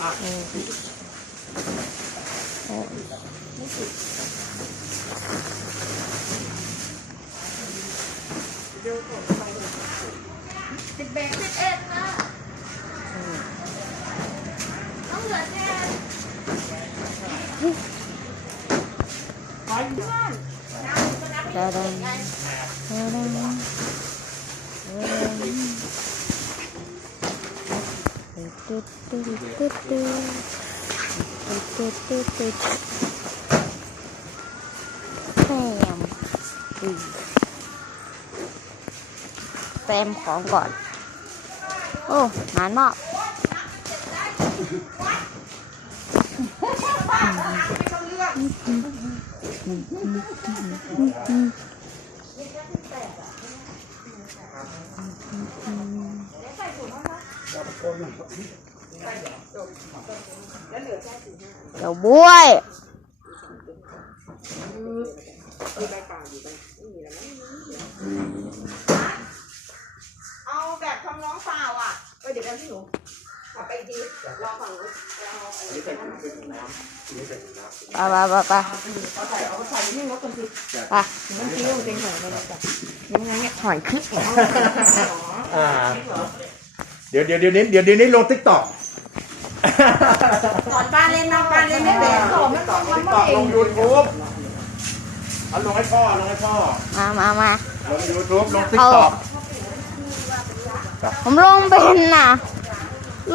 ừ. Thịt bè thịt êm đó Không được nha Bánh Đà đà Đà đà ตึ๊ดตึ๊ดตึ๊ดตึ๊ดตึ๊ดตึ๊ดตึ๊ดแซมดีแซมของก่อน โอ้นานมากอืม เดี๋ยวบ้วยเอาแบบคำร้องเปล่าอะเออเดี๋ยวกันพี่หนูขอไปอีกทีรอฝั่งนู้นเราเอาไปไปไปไปไปเอาใส่เอาใส่ที่รถกันสิไปเมื่อกี้เราเป็นหอยไปแล้จ้ะยังไงเนี่ยหอยคลิปเหรออ่าเดี๋ยวเดี๋ยวเดี๋ยวนี้เดี๋ยวเดี๋ยวนี้ลงทิกตอก สอนป้าเล่นนะป้าเล่นไม่เป็นสอนไม่ต้องทิกทำตอกเอลงงยูทูบเอาลงให้พ่อลงให้พ่อมามามา ลงยูทูบลงทิกตอกผมลงเป็นน่ะ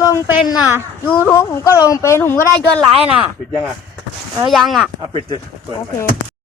ลงเป็นน่ะ YouTube ผมก็ลงเป็น ผมก็ได้ยอดไลค์น่ะ ปิดยังอะเออยังอะ อะปิดจะเปิดโอไหมเค